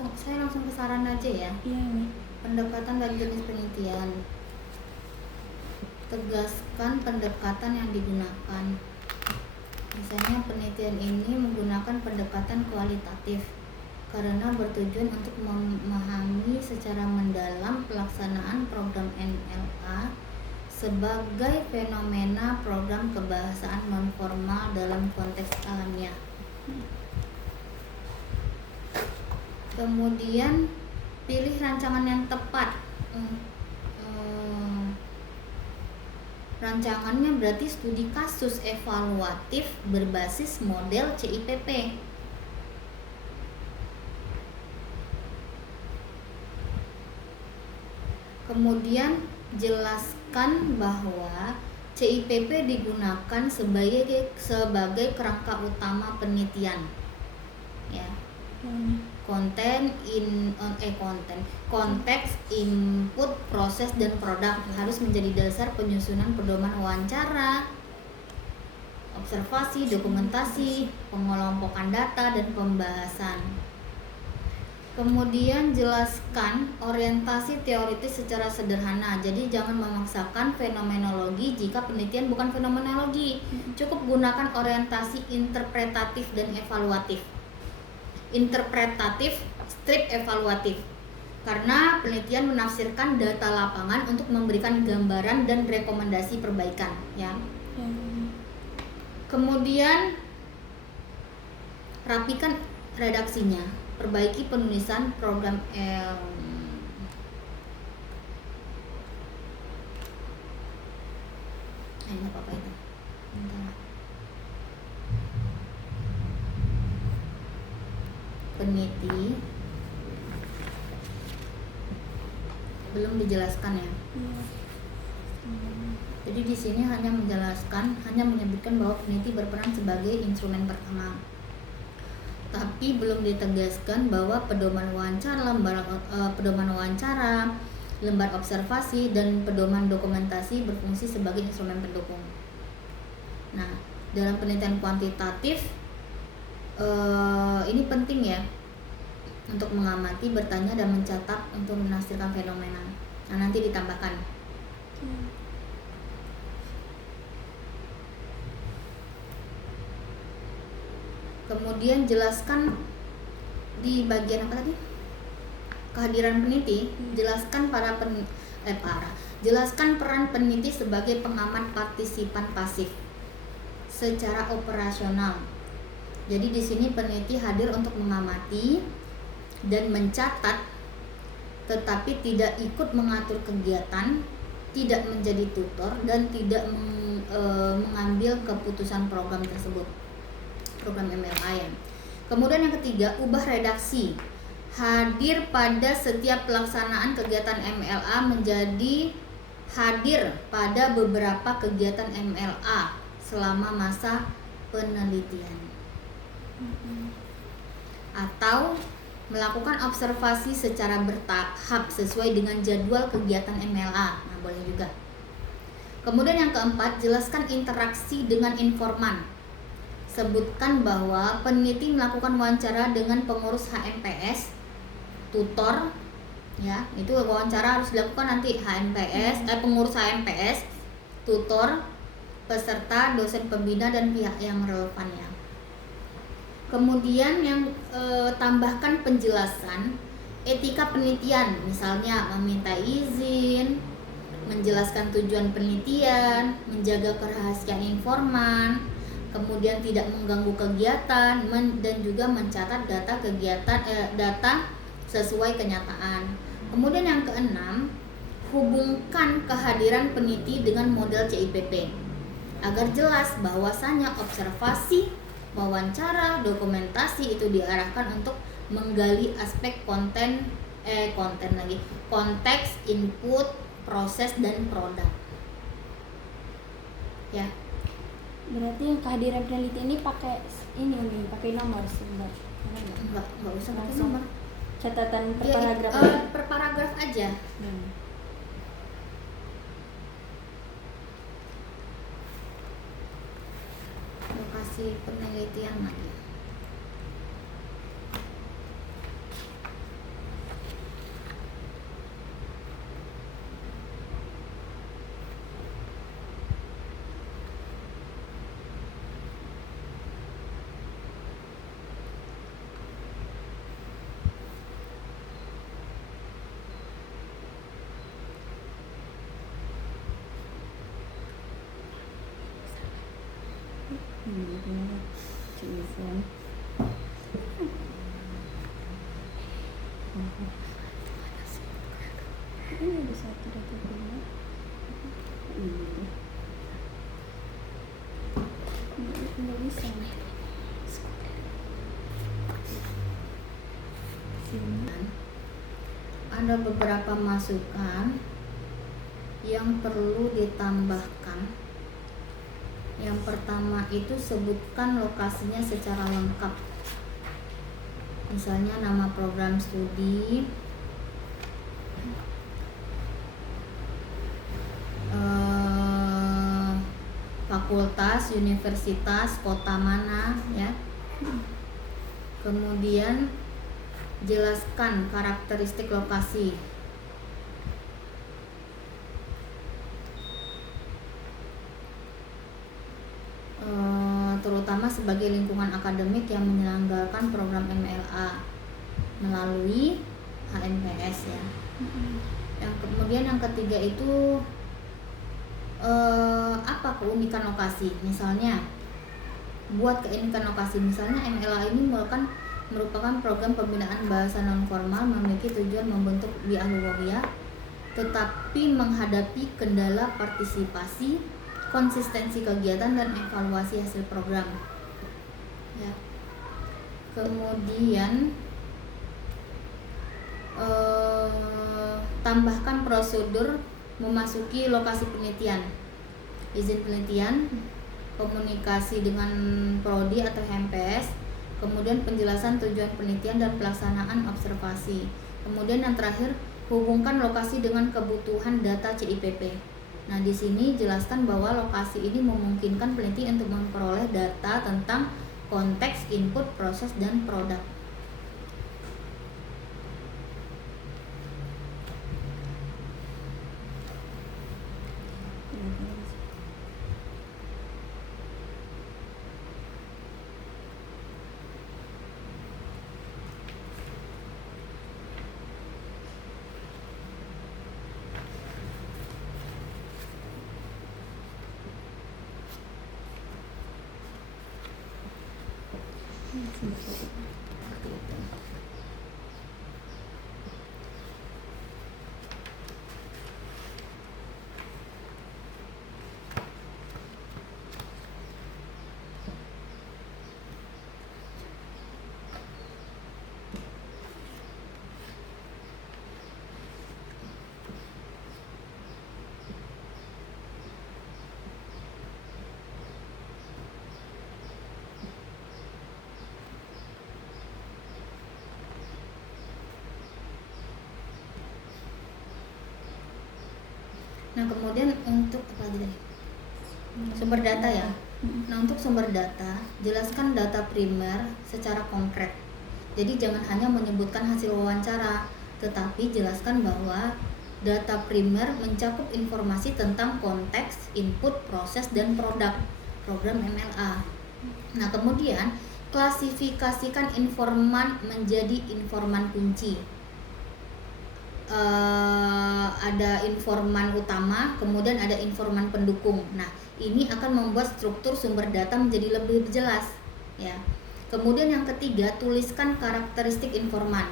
Saya langsung ke saran aja ya. Iya nih. Pendekatan dan jenis penelitian. Tegaskan pendekatan yang digunakan. Misalnya penelitian ini menggunakan pendekatan kualitatif karena bertujuan untuk memahami secara mendalam pelaksanaan program NLA sebagai fenomena program kebahasaan nonformal dalam konteks alamiah. Kemudian pilih rancangan yang tepat. Rancangannya berarti studi kasus evaluatif berbasis model CIPP. Kemudian jelaskan bahwa CIPP digunakan sebagai kerangka utama penelitian. Ya. Konteks, input, proses dan produk harus menjadi dasar penyusunan pedoman wawancara, observasi, dokumentasi, pengelompokan data dan pembahasan. Kemudian jelaskan orientasi teoritis secara sederhana. Jadi jangan memaksakan fenomenologi jika penelitian bukan fenomenologi. Cukup gunakan orientasi interpretatif dan evaluatif. Interpretatif, strip evaluatif. Karena penelitian menafsirkan data lapangan untuk memberikan gambaran dan rekomendasi perbaikan, ya. Kemudian rapikan redaksinya, perbaiki penulisan program ini apa itu? Bentar. Peneliti belum dijelaskan ya. Jadi di sini hanya menyebutkan bahwa peneliti berperan sebagai instrumen pertama. Tapi belum ditegaskan bahwa pedoman wawancara, lembar observasi dan pedoman dokumentasi berfungsi sebagai instrumen pendukung. Nah, dalam penelitian kuantitatif ini penting ya untuk mengamati, bertanya dan mencatat untuk menafsirkan fenomena. Nah, nanti ditambahkan. Kemudian jelaskan di bagian apa tadi? Kehadiran peneliti. Jelaskan jelaskan peran peneliti sebagai pengamat partisipan pasif secara operasional. Jadi di sini peneliti hadir untuk mengamati dan mencatat, tetapi tidak ikut mengatur kegiatan, tidak menjadi tutor dan tidak mengambil keputusan program tersebut, program MLA ya. Kemudian yang ketiga, ubah redaksi. Hadir pada setiap pelaksanaan kegiatan MLA menjadi hadir pada beberapa kegiatan MLA selama masa penelitian. Atau melakukan observasi secara bertahap sesuai dengan jadwal kegiatan MLA. Nah, boleh juga. Kemudian yang keempat, jelaskan interaksi dengan informan. Sebutkan bahwa peneliti melakukan wawancara dengan pengurus HMPS, tutor, ya, itu wawancara harus dilakukan nanti pengurus HMPS, tutor, peserta, dosen pembina dan pihak yang relevan ya. Kemudian yang tambahkan penjelasan etika penelitian, misalnya meminta izin, menjelaskan tujuan penelitian, menjaga kerahasiaan informan, kemudian tidak mengganggu kegiatan, dan juga mencatat data sesuai kenyataan. Kemudian yang keenam, hubungkan kehadiran peneliti dengan model CIPP agar jelas bahwasanya observasi, wawancara, dokumentasi itu diarahkan untuk menggali aspek konteks, input, proses dan produk. Ya. Berarti yang kehadiran peneliti ini pakai nomor sebentar. Enggak usah pakai nomor. Catatan per paragraf. Per paragraf aja. Lokasi penelitian lagi. Telepon. Ini ada satu data pribadi. Nggak bisa. Ada beberapa masukan yang perlu ditambahkan. Yang pertama itu sebutkan lokasinya secara lengkap. Misalnya nama program studi, fakultas, universitas, kota mana ya. Kemudian jelaskan karakteristik lokasi. Terutama sebagai lingkungan akademik yang menyelenggarakan program MLA melalui HMPS ya. Kemudian yang ketiga itu apa keunikan lokasi? Misalnya buat keunikan lokasi, misalnya MLA ini merupakan program pembinaan bahasa non formal, memiliki tujuan membentuk bi'ah lughawiyah, tetapi menghadapi kendala partisipasi, konsistensi kegiatan dan evaluasi hasil program. Ya. Kemudian tambahkan prosedur memasuki lokasi penelitian, izin penelitian, komunikasi dengan prodi atau HMPS, kemudian penjelasan tujuan penelitian dan pelaksanaan observasi. Kemudian yang terakhir, hubungkan lokasi dengan kebutuhan data CIPP. Nah, di sini jelaskan bahwa lokasi ini memungkinkan peneliti untuk memperoleh data tentang konteks, input, proses, dan produk. Nah, kemudian untuk apa lagi tadi? Sumber data ya. Nah, untuk sumber data, jelaskan data primer secara konkret. Jadi jangan hanya menyebutkan hasil wawancara, tetapi jelaskan bahwa data primer mencakup informasi tentang konteks, input, proses, dan produk program MLA. Nah, kemudian klasifikasikan informan menjadi informan kunci. Ada informan utama, kemudian ada informan pendukung. Nah, ini akan membuat struktur sumber data menjadi lebih jelas ya. Kemudian yang ketiga, tuliskan karakteristik informan.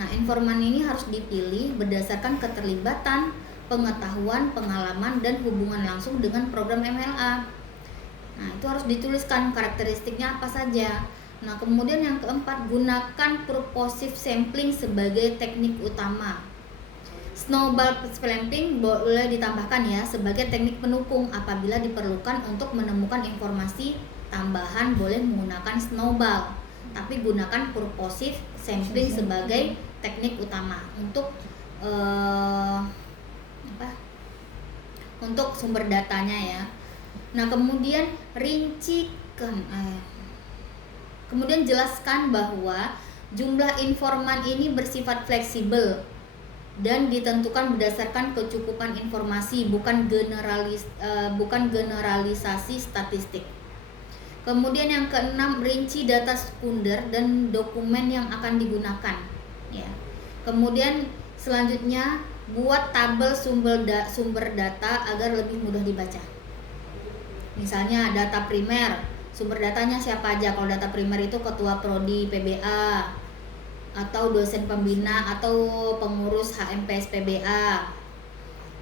Nah, informan ini harus dipilih berdasarkan keterlibatan, pengetahuan, pengalaman, dan hubungan langsung dengan program MLA. Nah, itu harus dituliskan karakteristiknya apa saja. Nah, kemudian yang keempat, gunakan purposive sampling sebagai teknik utama. Snowball sampling boleh ditambahkan ya sebagai teknik pendukung apabila diperlukan untuk menemukan informasi tambahan, boleh menggunakan snowball, tapi gunakan purposive sampling sebagai teknik utama untuk untuk sumber datanya ya. Nah, kemudian kemudian jelaskan bahwa jumlah informan ini bersifat fleksibel dan ditentukan berdasarkan kecukupan informasi, bukan generalisasi statistik. Kemudian yang keenam, rinci data sekunder dan dokumen yang akan digunakan ya. Kemudian selanjutnya buat tabel sumber data agar lebih mudah dibaca. Misalnya data primer, sumber datanya siapa aja. Kalau data primer itu ketua prodi PBA atau dosen pembina atau pengurus HMPS PBA,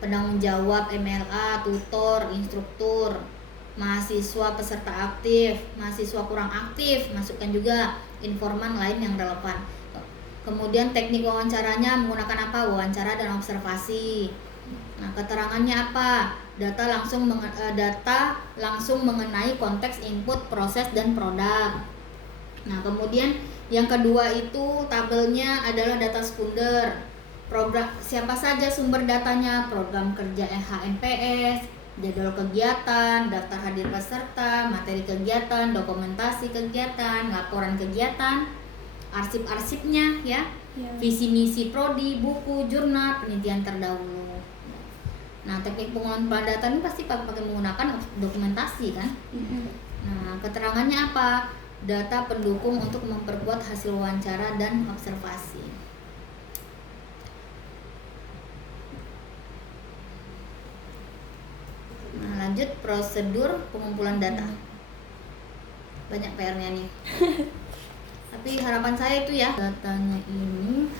penanggung jawab MLA, tutor, instruktur, mahasiswa peserta aktif, mahasiswa kurang aktif, masukkan juga informan lain yang relevan. Kemudian teknik wawancaranya menggunakan apa? Wawancara dan observasi. Nah, keterangannya apa? Data langsung mengenai konteks input, proses, dan produk. Nah, kemudian yang kedua itu tabelnya adalah data sekunder. Program siapa saja sumber datanya? Program kerja HMPS, jadwal kegiatan, daftar hadir peserta, materi kegiatan, dokumentasi kegiatan, laporan kegiatan, arsip-arsipnya ya, visi misi prodi, buku, jurnal, penelitian terdahulu. Nah, teknik pengolahan data ini pasti pakai menggunakan dokumentasi kan. Nah, keterangannya apa? Data pendukung untuk memperkuat hasil wawancara dan observasi. Nah, lanjut prosedur pengumpulan data. Banyak PR-nya nih. Tapi harapan saya itu ya, datanya ini